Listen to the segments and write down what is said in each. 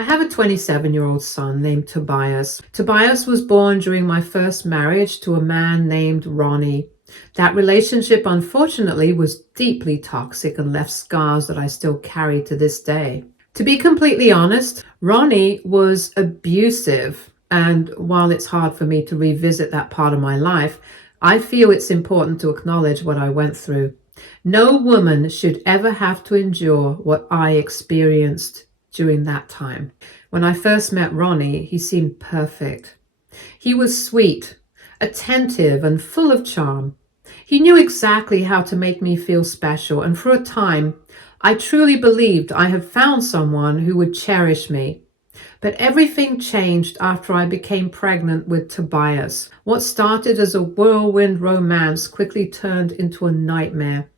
I have a 27-year-old son named Tobias. Tobias was born during my first marriage to a man named Ronny. That relationship, unfortunately, was deeply toxic and left scars that I still carry to this day. To be completely honest, Ronny was abusive, and while it's hard for me to revisit that part of my life, I feel it's important to acknowledge what I went through. No woman should ever have to endure what I experienced during that time. When I first met Ronny, he seemed perfect. He was sweet, attentive, and full of charm. He knew exactly how to make me feel special, and for a time, I truly believed I had found someone who would cherish me. But everything changed after I became pregnant with Tobias. What started as a whirlwind romance quickly turned into a nightmare.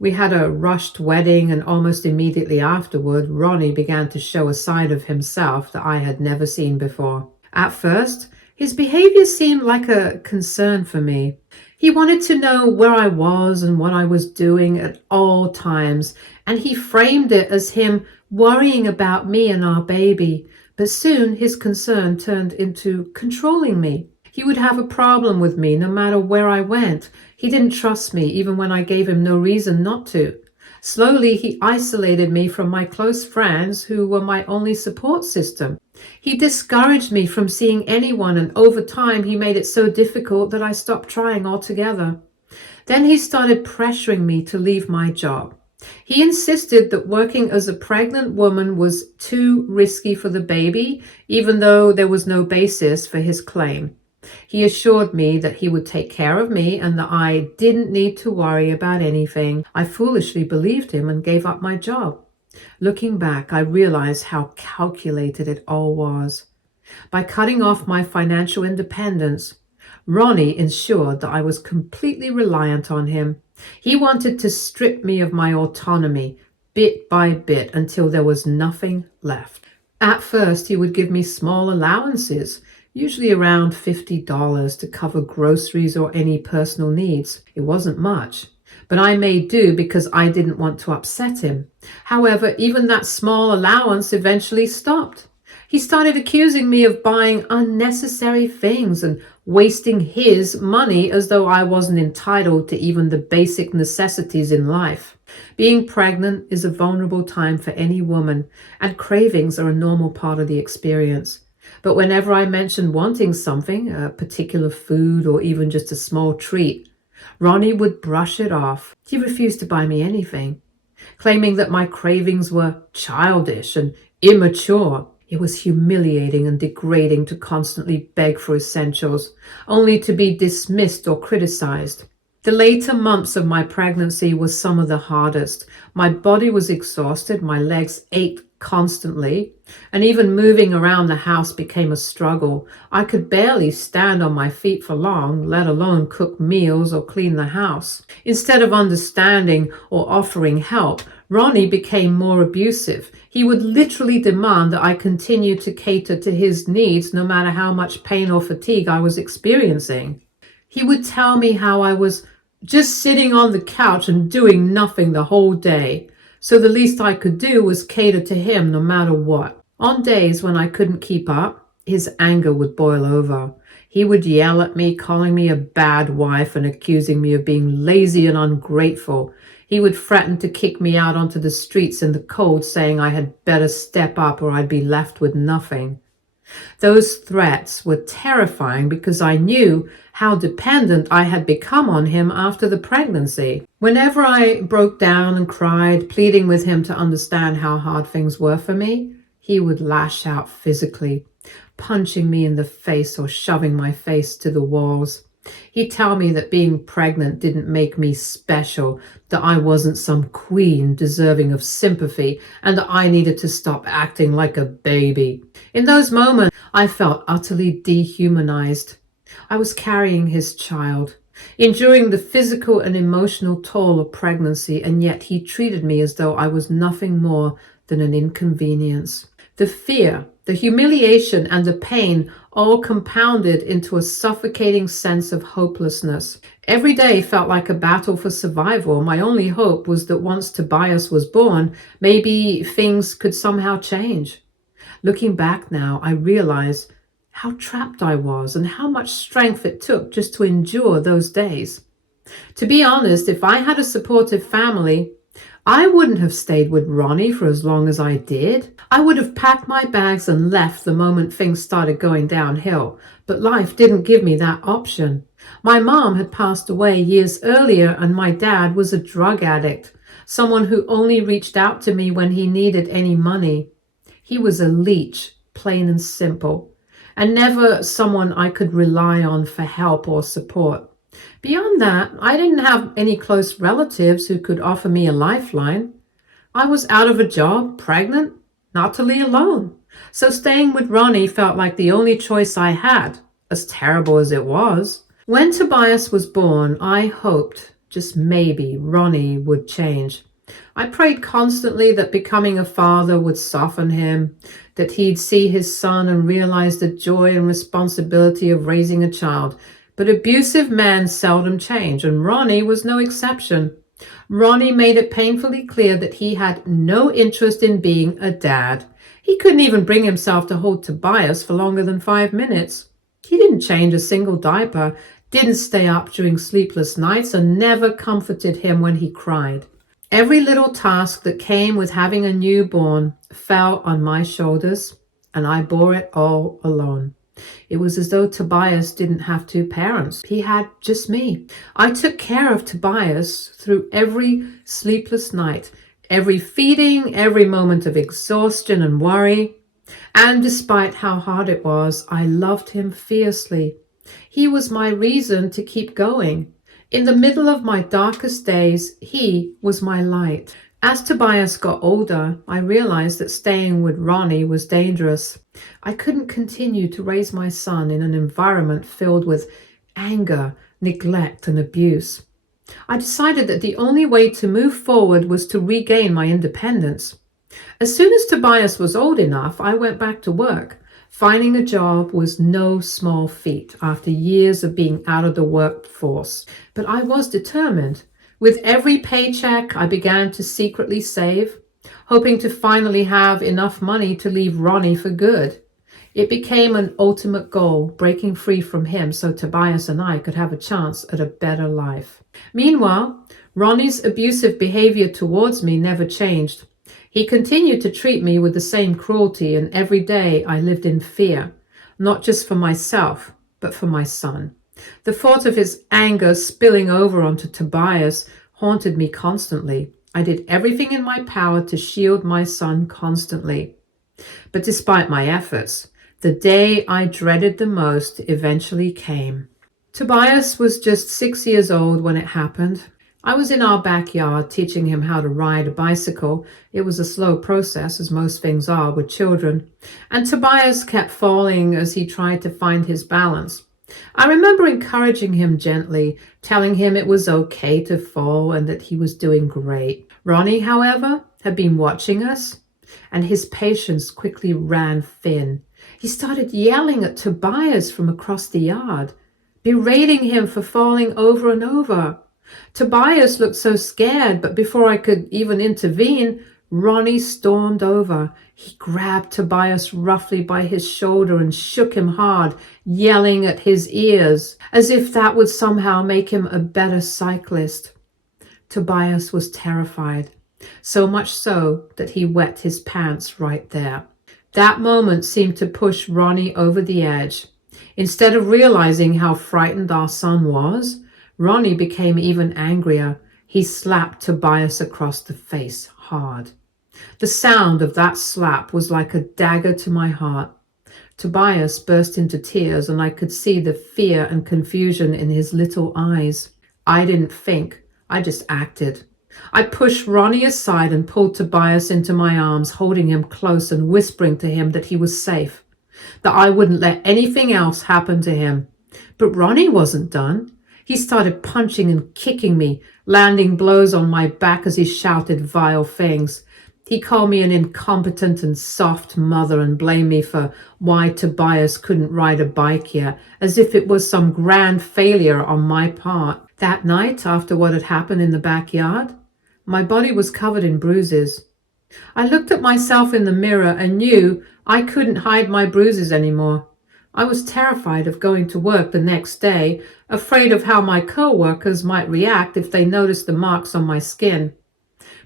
We had a rushed wedding, and almost immediately afterward, Ronny began to show a side of himself that I had never seen before. At first, his behavior seemed like a concern for me. He wanted to know where I was and what I was doing at all times, and he framed it as him worrying about me and our baby. But soon his concern turned into controlling me. He would have a problem with me no matter where I went. He didn't trust me even when I gave him no reason not to. Slowly, he isolated me from my close friends who were my only support system. He discouraged me from seeing anyone, and over time he made it so difficult that I stopped trying altogether. Then he started pressuring me to leave my job. He insisted that working as a pregnant woman was too risky for the baby, even though there was no basis for his claim. He assured me that he would take care of me and that I didn't need to worry about anything. I foolishly believed him and gave up my job. Looking back, I realized how calculated it all was. By cutting off my financial independence, Ronny ensured that I was completely reliant on him. He wanted to strip me of my autonomy, bit by bit, until there was nothing left. At first, he would give me small allowances, usually around $50 to cover groceries or any personal needs. It wasn't much, but I made do because I didn't want to upset him. However, even that small allowance eventually stopped. He started accusing me of buying unnecessary things and wasting his money as though I wasn't entitled to even the basic necessities in life. Being pregnant is a vulnerable time for any woman, and cravings are a normal part of the experience. But whenever I mentioned wanting something, a particular food or even just a small treat, Ronny would brush it off. He refused to buy me anything, claiming that my cravings were childish and immature. It was humiliating and degrading to constantly beg for essentials, only to be dismissed or criticized. The later months of my pregnancy was some of the hardest. My body was exhausted, my legs ached constantly, and even moving around the house became a struggle. I could barely stand on my feet for long, let alone cook meals or clean the house. Instead of understanding or offering help, Ronny became more abusive. He would literally demand that I continue to cater to his needs no matter how much pain or fatigue I was experiencing. He would tell me how I was just sitting on the couch and doing nothing the whole day, so the least I could do was cater to him no matter what. On days when I couldn't keep up, his anger would boil over. He would yell at me, calling me a bad wife and accusing me of being lazy and ungrateful. He would threaten to kick me out onto the streets in the cold, saying I had better step up or I'd be left with nothing. Those threats were terrifying because I knew how dependent I had become on him after the pregnancy. Whenever I broke down and cried, pleading with him to understand how hard things were for me, he would lash out physically, punching me in the face or shoving my face to the walls. He'd tell me that being pregnant didn't make me special, that I wasn't some queen deserving of sympathy, and that I needed to stop acting like a baby. In those moments, I felt utterly dehumanized. I was carrying his child, enduring the physical and emotional toll of pregnancy, and yet he treated me as though I was nothing more than an inconvenience. The fear, the humiliation, and the pain all compounded into a suffocating sense of hopelessness. Every day felt like a battle for survival. My only hope was that once Tobias was born, maybe things could somehow change. Looking back now, I realize how trapped I was and how much strength it took just to endure those days. To be honest, if I had a supportive family, I wouldn't have stayed with Ronnie for as long as I did. I would have packed my bags and left the moment things started going downhill, but life didn't give me that option. My mom had passed away years earlier, and my dad was a drug addict, someone who only reached out to me when he needed any money. He was a leech, plain and simple, and never someone I could rely on for help or support. Beyond that, I didn't have any close relatives who could offer me a lifeline. I was out of a job, pregnant, not to leave alone. So staying with Ronnie felt like the only choice I had, as terrible as it was. When Tobias was born, I hoped, just maybe, Ronnie would change. I prayed constantly that becoming a father would soften him, that he'd see his son and realize the joy and responsibility of raising a child. But abusive men seldom change, and Ronnie was no exception. Ronnie made it painfully clear that he had no interest in being a dad. He couldn't even bring himself to hold Tobias for longer than 5 minutes. He didn't change a single diaper, didn't stay up during sleepless nights, and never comforted him when he cried. Every little task that came with having a newborn fell on my shoulders, and I bore it all alone. It was as though Tobias didn't have two parents. He had just me. I took care of Tobias through every sleepless night, every feeding, every moment of exhaustion and worry. And despite how hard it was, I loved him fiercely. He was my reason to keep going. In the middle of my darkest days, he was my light. As Tobias got older, I realized that staying with Ronnie was dangerous. I couldn't continue to raise my son in an environment filled with anger, neglect, and abuse. I decided that the only way to move forward was to regain my independence. As soon as Tobias was old enough, I went back to work. Finding a job was no small feat after years of being out of the workforce, but I was determined. With every paycheck, I began to secretly save, hoping to finally have enough money to leave Ronnie for good. It became an ultimate goal, breaking free from him so Tobias and I could have a chance at a better life. Meanwhile, Ronnie's abusive behavior towards me never changed. He continued to treat me with the same cruelty, and every day I lived in fear, not just for myself, but for my son. The thought of his anger spilling over onto Tobias haunted me constantly. I did everything in my power to shield my son constantly. But despite my efforts, the day I dreaded the most eventually came. Tobias was just 6 years old when it happened. I was in our backyard teaching him how to ride a bicycle. It was a slow process, as most things are with children, and Tobias kept falling as he tried to find his balance. I remember encouraging him gently, telling him it was okay to fall and that he was doing great. Ronnie, however, had been watching us, and his patience quickly ran thin. He started yelling at Tobias from across the yard, berating him for falling over and over. Tobias looked so scared, but before I could even intervene, Ronnie stormed over. He grabbed Tobias roughly by his shoulder and shook him hard, yelling at his ears, as if that would somehow make him a better cyclist. Tobias was terrified, so much so that he wet his pants right there. That moment seemed to push Ronnie over the edge. Instead of realizing how frightened our son was, Ronnie became even angrier. He slapped Tobias across the face hard. The sound of that slap was like a dagger to my heart. Tobias burst into tears, and I could see the fear and confusion in his little eyes. I didn't think, I just acted. I pushed Ronnie aside and pulled Tobias into my arms, holding him close and whispering to him that he was safe, that I wouldn't let anything else happen to him. But Ronnie wasn't done. He started punching and kicking me, landing blows on my back as he shouted vile things. He called me an incompetent and soft mother and blamed me for why Tobias couldn't ride a bike yet, as if it was some grand failure on my part. That night, after what had happened in the backyard, my body was covered in bruises. I looked at myself in the mirror and knew I couldn't hide my bruises anymore. I was terrified of going to work the next day, afraid of how my co-workers might react if they noticed the marks on my skin.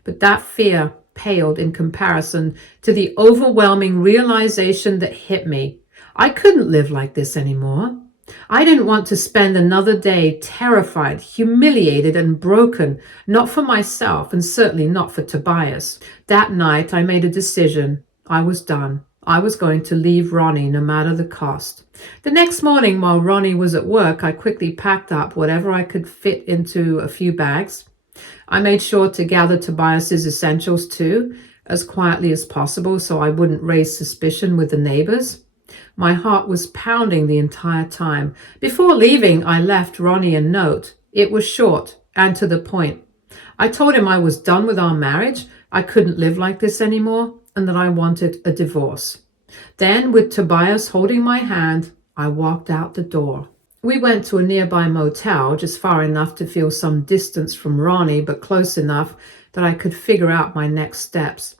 But that fear paled in comparison to the overwhelming realization that hit me. I couldn't live like this anymore. I didn't want to spend another day terrified, humiliated, and broken, not for myself and certainly not for Tobias. That night, I made a decision. I was done. I was going to leave Ronny no matter the cost. The next morning, while Ronny was at work, I quickly packed up whatever I could fit into a few bags. I made sure to gather Tobias's essentials too, as quietly as possible so I wouldn't raise suspicion with the neighbors. My heart was pounding the entire time. Before leaving, I left Ronny a note. It was short and to the point. I told him I was done with our marriage, I couldn't live like this anymore, and that I wanted a divorce. Then, with Tobias holding my hand, I walked out the door. We went to a nearby motel, just far enough to feel some distance from Ronny, but close enough that I could figure out my next steps.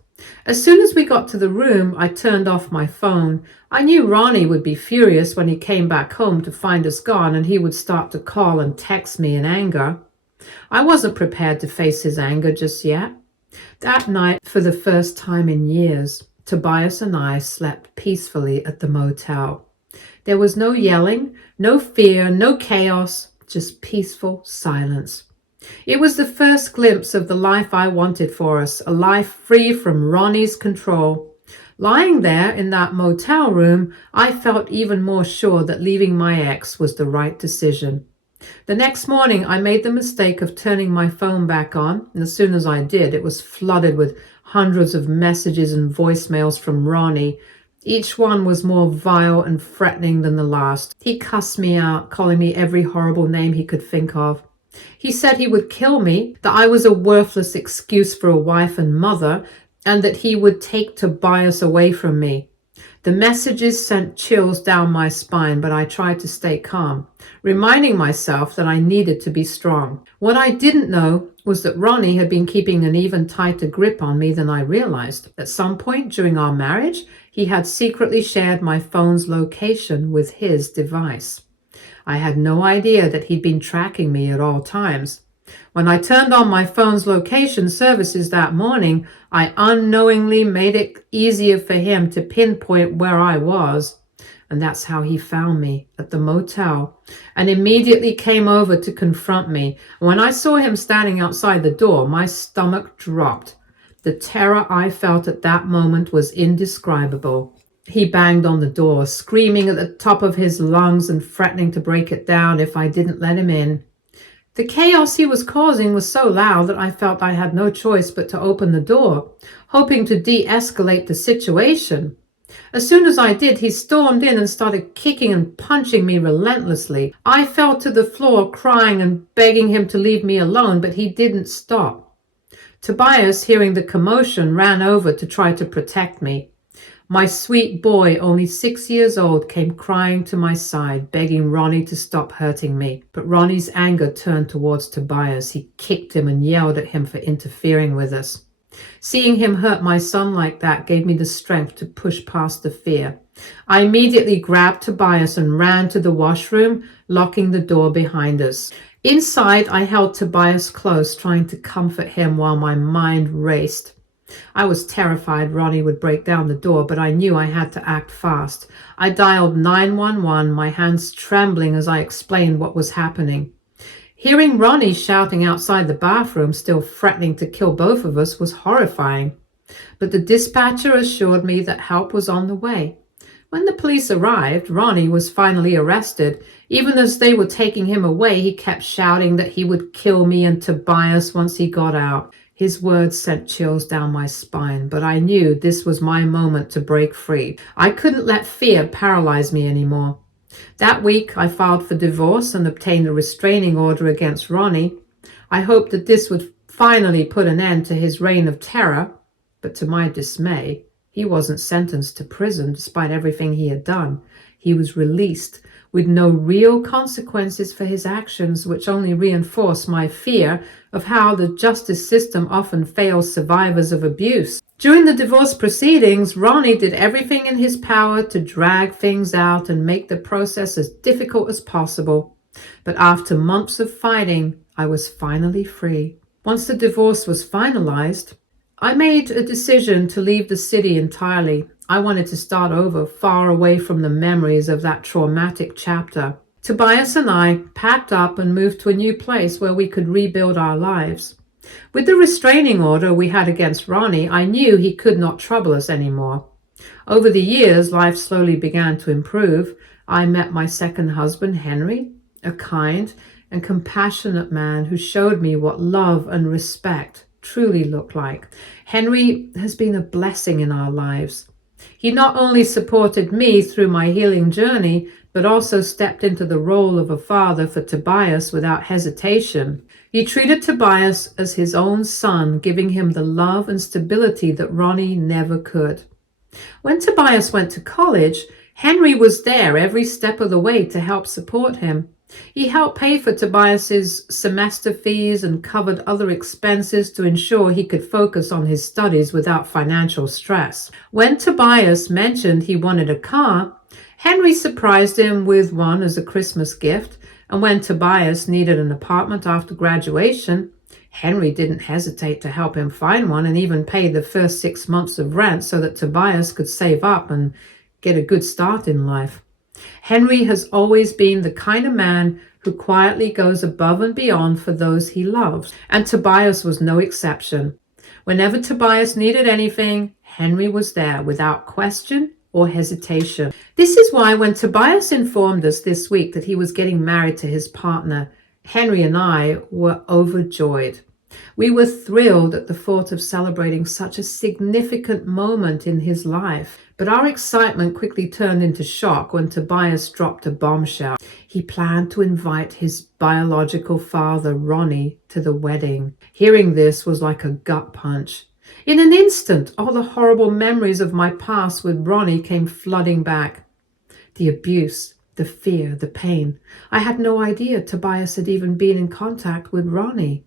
As soon as we got to the room, I turned off my phone. I knew Ronny would be furious when he came back home to find us gone, and he would start to call and text me in anger. I wasn't prepared to face his anger just yet. That night, for the first time in years, Tobias and I slept peacefully at the motel. There was no yelling, no fear, no chaos, just peaceful silence. It was the first glimpse of the life I wanted for us, a life free from Ronny's control. Lying there in that motel room, I felt even more sure that leaving my ex was the right decision. The next morning, I made the mistake of turning my phone back on, and as soon as I did, it was flooded with hundreds of messages and voicemails from Ronny. Each one was more vile and threatening than the last. He cussed me out, calling me every horrible name he could think of. He said he would kill me, that I was a worthless excuse for a wife and mother, and that he would take Tobias away from me. The messages sent chills down my spine, but I tried to stay calm, reminding myself that I needed to be strong. What I didn't know was that Ronny had been keeping an even tighter grip on me than I realized. At some point during our marriage, he had secretly shared my phone's location with his device. I had no idea that he'd been tracking me at all times. When I turned on my phone's location services that morning, I unknowingly made it easier for him to pinpoint where I was. And that's how he found me, at the motel, and immediately came over to confront me. When I saw him standing outside the door, my stomach dropped. The terror I felt at that moment was indescribable. He banged on the door, screaming at the top of his lungs and threatening to break it down if I didn't let him in. The chaos he was causing was so loud that I felt I had no choice but to open the door, hoping to de-escalate the situation. As soon as I did, he stormed in and started kicking and punching me relentlessly. I fell to the floor, crying and begging him to leave me alone, but he didn't stop. Tobias, hearing the commotion, ran over to try to protect me. My sweet boy, only 6 years old, came crying to my side, begging Ronny to stop hurting me. But Ronny's anger turned towards Tobias. He kicked him and yelled at him for interfering with us. Seeing him hurt my son like that gave me the strength to push past the fear. I immediately grabbed Tobias and ran to the washroom, locking the door behind us. Inside, I held Tobias close, trying to comfort him while my mind raced. I was terrified Ronny would break down the door, but I knew I had to act fast. I dialed 911, my hands trembling as I explained what was happening. Hearing Ronny shouting outside the bathroom, still threatening to kill both of us, was horrifying. But the dispatcher assured me that help was on the way. When the police arrived, Ronny was finally arrested. Even as they were taking him away, he kept shouting that he would kill me and Tobias once he got out. His words sent chills down my spine, but I knew this was my moment to break free. I couldn't let fear paralyze me anymore. That week, I filed for divorce and obtained a restraining order against Ronny. I hoped that this would finally put an end to his reign of terror, but to my dismay, he wasn't sentenced to prison despite everything he had done. He was released with no real consequences for his actions, which only reinforced my fear of how the justice system often fails survivors of abuse. During the divorce proceedings, Ronny did everything in his power to drag things out and make the process as difficult as possible. But after months of fighting, I was finally free. Once the divorce was finalized, I made a decision to leave the city entirely. I wanted to start over, far away from the memories of that traumatic chapter. Tobias and I packed up and moved to a new place where we could rebuild our lives. With the restraining order we had against Ronny, I knew he could not trouble us anymore. Over the years, life slowly began to improve. I met my second husband, Henry, a kind and compassionate man who showed me what love and respect truly look like. Henry has been a blessing in our lives. He not only supported me through my healing journey, but also stepped into the role of a father for Tobias without hesitation. He treated Tobias as his own son, giving him the love and stability that Ronny never could. When Tobias went to college, Henry was there every step of the way to help support him. He helped pay for Tobias's semester fees and covered other expenses to ensure he could focus on his studies without financial stress. When Tobias mentioned he wanted a car, Henry surprised him with one as a Christmas gift, and when Tobias needed an apartment after graduation, Henry didn't hesitate to help him find one and even pay the first 6 months of rent so that Tobias could save up and get a good start in life. Henry has always been the kind of man who quietly goes above and beyond for those he loves, and Tobias was no exception. Whenever Tobias needed anything, Henry was there without question or hesitation. This is why when Tobias informed us this week that he was getting married to his partner, Henry and I were overjoyed. We were thrilled at the thought of celebrating such a significant moment in his life. But our excitement quickly turned into shock when Tobias dropped a bombshell. He planned to invite his biological father, Ronny, to the wedding. Hearing this was like a gut punch. In an instant, all the horrible memories of my past with Ronny came flooding back. The abuse, the fear, the pain. I had no idea Tobias had even been in contact with Ronny.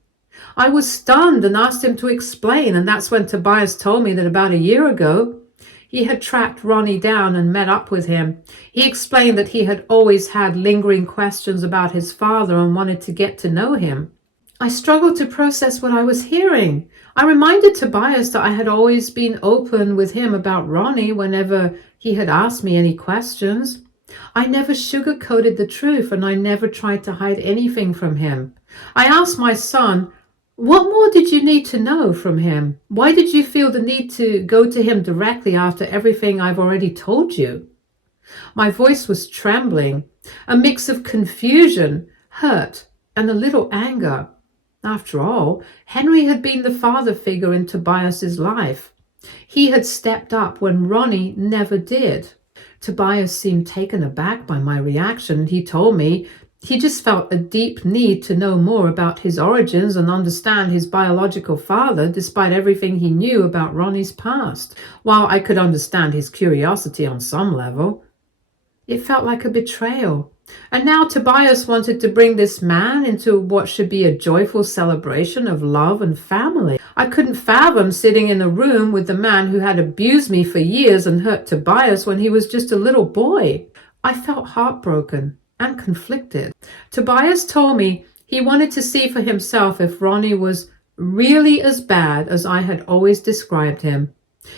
I was stunned and asked him to explain, and that's when Tobias told me that about a year ago, he had tracked Ronny down and met up with him. He explained that he had always had lingering questions about his father and wanted to get to know him. I struggled to process what I was hearing. I reminded Tobias that I had always been open with him about Ronny whenever he had asked me any questions. I never sugarcoated the truth, and I never tried to hide anything from him. I asked my son, "What more did you need to know from him? Why did you feel the need to go to him directly after everything I've already told you?" My voice was trembling, a mix of confusion, hurt, and a little anger. After all, Henry had been the father figure in Tobias's life. He had stepped up when Ronny never did. Tobias seemed taken aback by my reaction, and he told me he just felt a deep need to know more about his origins and understand his biological father despite everything he knew about Ronny's past. While I could understand his curiosity on some level, it felt like a betrayal. And now Tobias wanted to bring this man into what should be a joyful celebration of love and family. I couldn't fathom sitting in a room with the man who had abused me for years and hurt Tobias when he was just a little boy. I felt heartbroken and conflicted. Tobias told me he wanted to see for himself if Ronny was really as bad as I had always described him.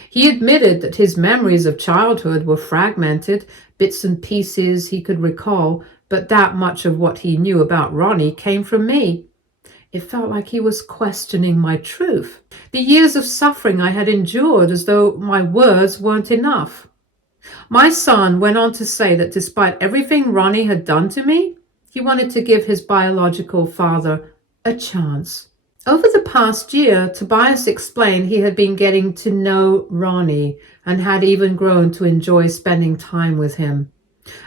He admitted that his memories of childhood were fragmented, bits and pieces he could recall, but that much of what he knew about Ronny came from me. It felt like he was questioning my truth, the years of suffering I had endured, as though my words weren't enough. My son went on to say that despite everything Ronny had done to me, he wanted to give his biological father a chance. Over the past year, Tobias explained he had been getting to know Ronny and had even grown to enjoy spending time with him.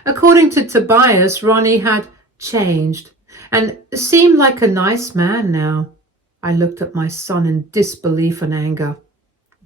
According to Tobias, Ronny had changed and seemed like a nice man now. I looked at my son in disbelief and anger.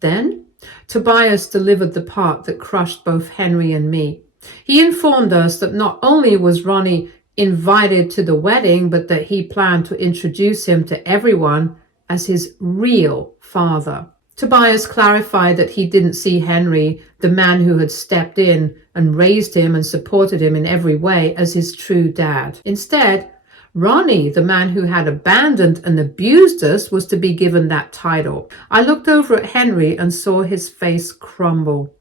Then Tobias delivered the part that crushed both Henry and me. He informed us that not only was Ronny invited to the wedding, but that he planned to introduce him to everyone as his real father. Tobias clarified that he didn't see Henry, the man who had stepped in and raised him and supported him in every way, as his true dad. Instead, Ronny, the man who had abandoned and abused us, was to be given that title. I looked over at Henry and saw his face crumble.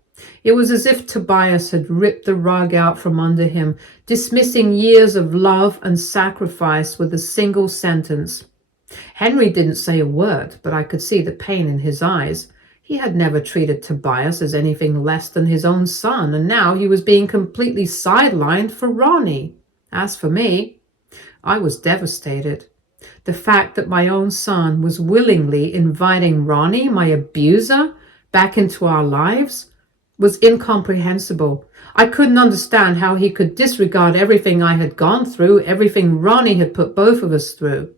It was as if Tobias had ripped the rug out from under him, dismissing years of love and sacrifice with a single sentence. Henry didn't say a word, but I could see the pain in his eyes. He had never treated Tobias as anything less than his own son, and now he was being completely sidelined for Ronny. As for me, I was devastated. The fact that my own son was willingly inviting Ronny, my abuser, back into our lives was incomprehensible. I couldn't understand how he could disregard everything I had gone through, everything Ronny had put both of us through.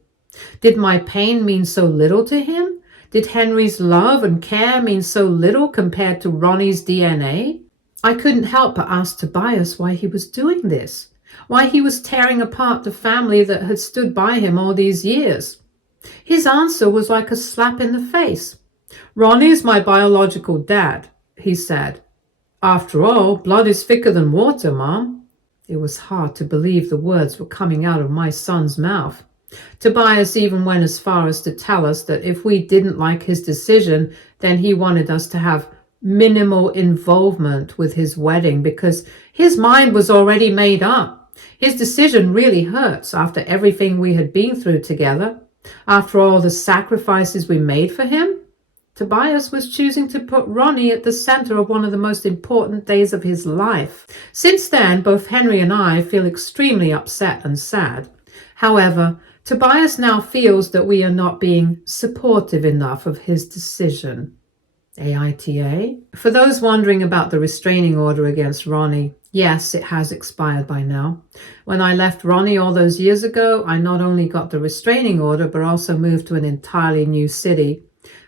Did my pain mean so little to him? Did Henry's love and care mean so little compared to Ronny's DNA? I couldn't help but ask Tobias why he was doing this, why he was tearing apart the family that had stood by him all these years. His answer was like a slap in the face. "Ronny is my biological dad," he said. "After all, blood is thicker than water, Mom." It was hard to believe the words were coming out of my son's mouth. Tobias even went as far as to tell us that if we didn't like his decision, then he wanted us to have minimal involvement with his wedding because his mind was already made up. His decision really hurts after everything we had been through together, after all the sacrifices we made for him. Tobias was choosing to put Ronny at the center of one of the most important days of his life. Since then, both Henry and I feel extremely upset and sad. However, Tobias now feels that we are not being supportive enough of his decision. AITA? For those wondering about the restraining order against Ronny, yes, it has expired by now. When I left Ronny all those years ago, I not only got the restraining order, but also moved to an entirely new city.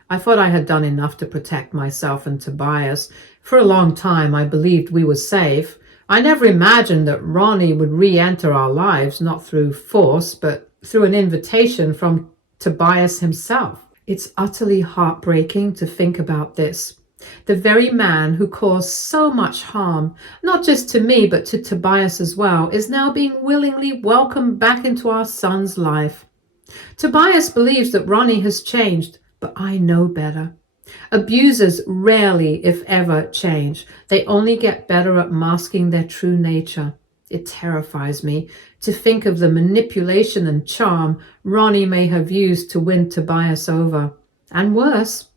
I thought I had done enough to protect myself and Tobias. For a long time, I believed we were safe. I never imagined that Ronny would re-enter our lives, not through force, but through an invitation from Tobias himself. It's utterly heartbreaking to think about this. The very man who caused so much harm, not just to me, but to Tobias as well, is now being willingly welcomed back into our son's life. Tobias believes that Ronny has changed, but I know better. Abusers rarely, if ever, change. They only get better at masking their true nature. It terrifies me to think of the manipulation and charm Ronny may have used to win Tobias over. And worse,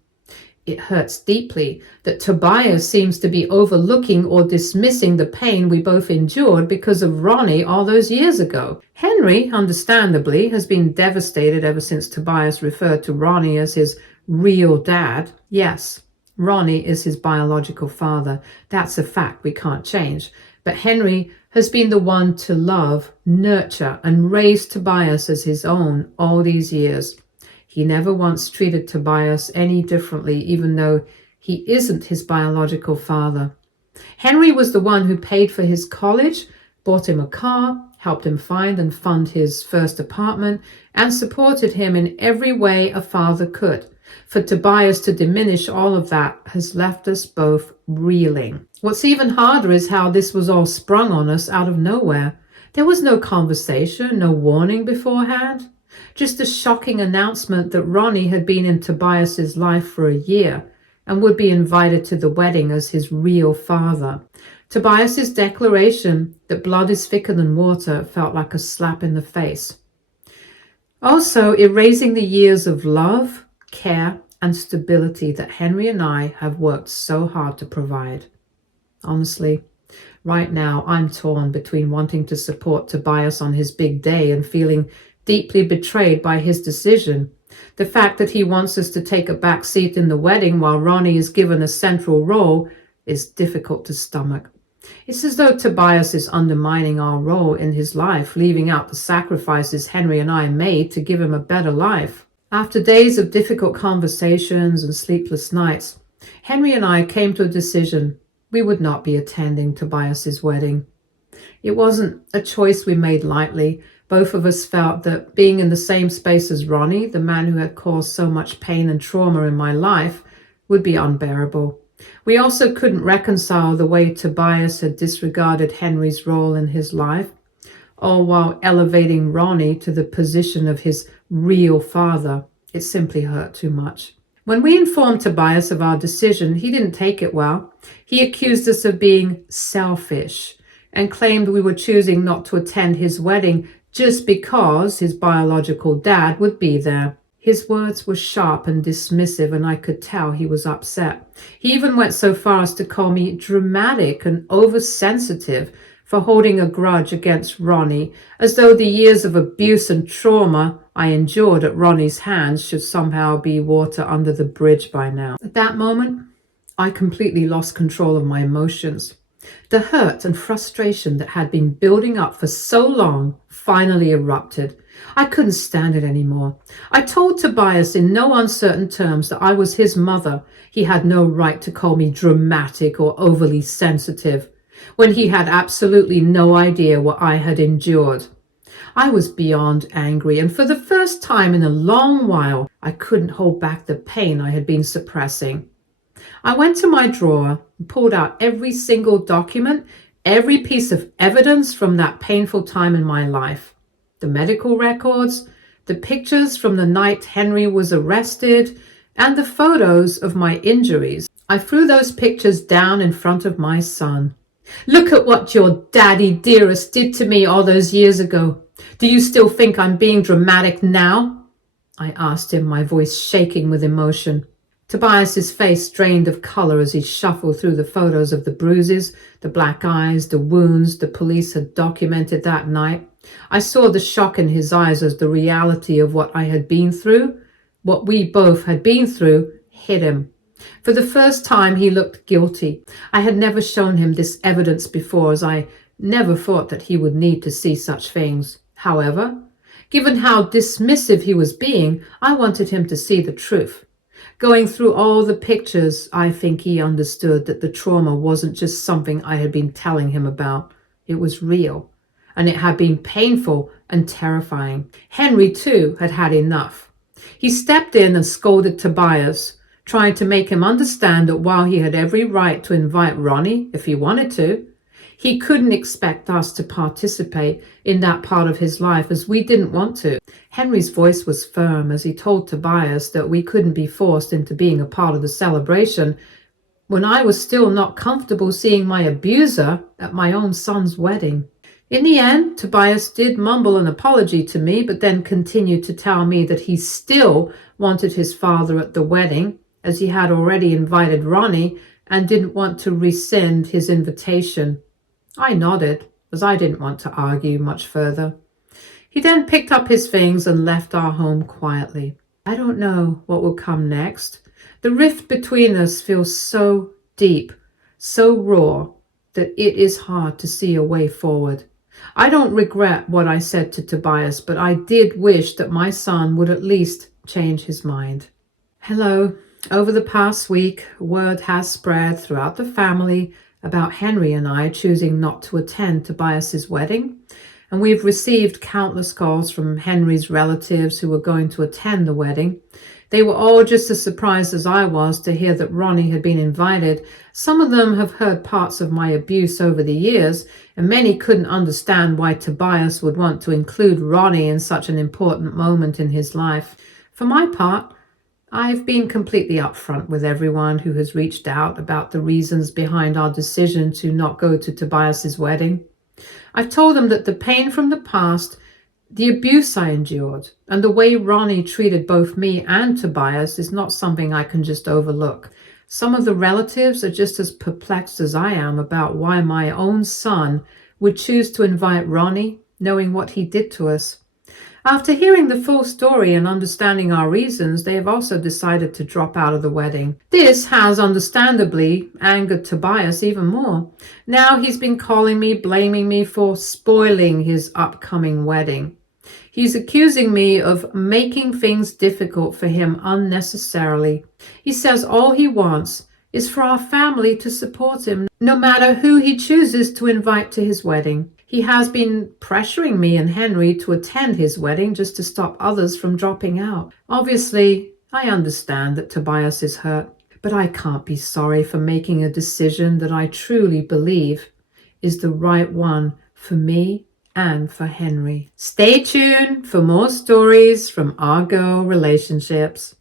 it hurts deeply that Tobias seems to be overlooking or dismissing the pain we both endured because of Ronny all those years ago. Henry, understandably, has been devastated ever since Tobias referred to Ronny as his real dad. Yes, Ronny is his biological father. That's a fact we can't change. But Henry has been the one to love, nurture, and raise Tobias as his own all these years. He never once treated Tobias any differently, even though he isn't his biological father. Henry was the one who paid for his college, bought him a car, helped him find and fund his first apartment, and supported him in every way a father could. For Tobias to diminish all of that has left us both reeling. What's even harder is how this was all sprung on us out of nowhere. There was no conversation, no warning beforehand. Just a shocking announcement that Ronny had been in Tobias's life for a year and would be invited to the wedding as his real father. Tobias's declaration that blood is thicker than water felt like a slap in the face. Also, erasing the years of love, care, and stability that Henry and I have worked so hard to provide. Honestly, right now I'm torn between wanting to support Tobias on his big day and feeling deeply betrayed by his decision. The fact that he wants us to take a back seat in the wedding while Ronny is given a central role is difficult to stomach. It's as though Tobias is undermining our role in his life, leaving out the sacrifices Henry and I made to give him a better life. After days of difficult conversations and sleepless nights, Henry and I came to a decision. We would not be attending Tobias's wedding. It wasn't a choice we made lightly. Both of us felt that being in the same space as Ronny, the man who had caused so much pain and trauma in my life, would be unbearable. We also couldn't reconcile the way Tobias had disregarded Henry's role in his life, all while elevating Ronny to the position of his real father. It simply hurt too much. When we informed Tobias of our decision, he didn't take it well. He accused us of being selfish and claimed we were choosing not to attend his wedding just because his biological dad would be there. His words were sharp and dismissive, and I could tell he was upset. He even went so far as to call me dramatic and oversensitive for holding a grudge against Ronny, as though the years of abuse and trauma I endured at Ronny's hands should somehow be water under the bridge by now. At that moment, I completely lost control of my emotions. The hurt and frustration that had been building up for so long finally erupted. I couldn't stand it anymore. I told Tobias in no uncertain terms that I was his mother. He had no right to call me dramatic or overly sensitive, when he had absolutely no idea what I had endured. I was beyond angry, and for the first time in a long while, I couldn't hold back the pain I had been suppressing. I went to my drawer and pulled out every single document, every piece of evidence from that painful time in my life. The medical records, the pictures from the night Henry was arrested, and the photos of my injuries. I threw those pictures down in front of my son. "Look at what your daddy dearest did to me all those years ago. Do you still think I'm being dramatic now?" I asked him, my voice shaking with emotion. Tobias's face drained of color as he shuffled through the photos of the bruises, the black eyes, the wounds the police had documented that night. I saw the shock in his eyes as the reality of what I had been through, what we both had been through, hit him. For the first time, he looked guilty. I had never shown him this evidence before, as I never thought that he would need to see such things. However, given how dismissive he was being, I wanted him to see the truth. Going through all the pictures, I think he understood that the trauma wasn't just something I had been telling him about. It was real, and it had been painful and terrifying. Henry, too, had had enough. He stepped in and scolded Tobias, trying to make him understand that while he had every right to invite Ronny if he wanted to, he couldn't expect us to participate in that part of his life, as we didn't want to. Henry's voice was firm as he told Tobias that we couldn't be forced into being a part of the celebration when I was still not comfortable seeing my abuser at my own son's wedding. In the end, Tobias did mumble an apology to me, but then continued to tell me that he still wanted his father at the wedding, as he had already invited Ronny and didn't want to rescind his invitation. I nodded, as I didn't want to argue much further. He then picked up his things and left our home quietly. I don't know what will come next. The rift between us feels so deep, so raw, that it is hard to see a way forward. I don't regret what I said to Tobias, but I did wish that my son would at least change his mind. Hello. Over the past week, word has spread throughout the family about Henry and I choosing not to attend Tobias's wedding, and we've received countless calls from Henry's relatives who were going to attend the wedding. They were all just as surprised as I was to hear that Ronny had been invited. Some of them have heard parts of my abuse over the years, and many couldn't understand why Tobias would want to include Ronny in such an important moment in his life. For my part, I've been completely upfront with everyone who has reached out about the reasons behind our decision to not go to Tobias's wedding. I've told them that the pain from the past, the abuse I endured, and the way Ronny treated both me and Tobias is not something I can just overlook. Some of the relatives are just as perplexed as I am about why my own son would choose to invite Ronny, knowing what he did to us. After hearing the full story and understanding our reasons, they have also decided to drop out of the wedding. This has understandably angered Tobias even more. Now he's been calling me, blaming me for spoiling his upcoming wedding. He's accusing me of making things difficult for him unnecessarily. He says all he wants is for our family to support him, no matter who he chooses to invite to his wedding. He has been pressuring me and Henry to attend his wedding just to stop others from dropping out. Obviously, I understand that Tobias is hurt, But I can't be sorry for making a decision that I truly believe is the right one for me and for Henry. Stay tuned for more stories from our girl relationships.